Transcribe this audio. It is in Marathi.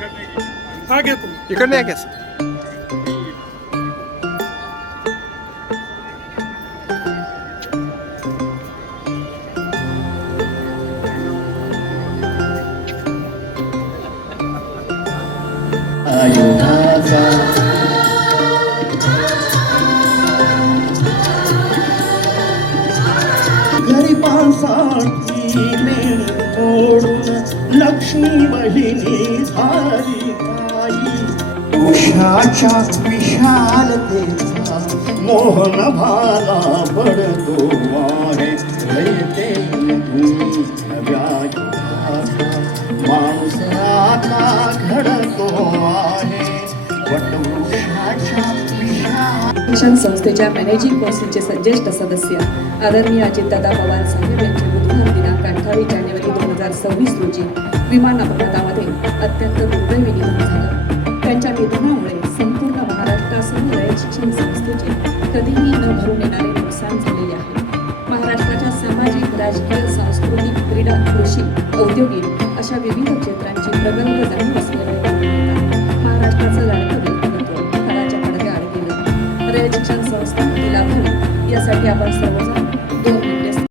हा घेतो इकडनं या कॅस. आयुधाचा गरिबांसाठी मेण मोडून लक्ष्मी बहिणी झाली आई. उषाच्या विशालतेचा मोहन भाला पडतो आहे. रयते नव्या युगाचा माणूस आता घडतो आहे. वटवृक्षाच्या शिक्षण संस्थेच्या मॅनेजिंग कौन्सिलचे ज्येष्ठ सदस्य आदरणीय अजितदादा पवार साहेब यांचे बुधवार दिनांक 28 जानेवारी 2026 रोजी विमान अपघातामध्ये अत्यंत दुर्दैवी निधन झालं. त्यांच्या निधनामुळे संपूर्ण महाराष्ट्रासह रयत शिक्षण संस्थेचे कधीही न भरून येणारे नुकसान झालेले आहे. महाराष्ट्राच्या सामाजिक, राजकीय, सांस्कृतिक, क्रीडा, कृषी, औद्योगिक अशा विविध क्षेत्रांची प्रगल्भ जाणीव असलेले महाराष्ट्राचं लाडकं व्यक्तिमत्व काळाच्या पडद्याआड गेलं. रयत शिक्षण संस्था लाभावी यासाठी आपण सर्वजण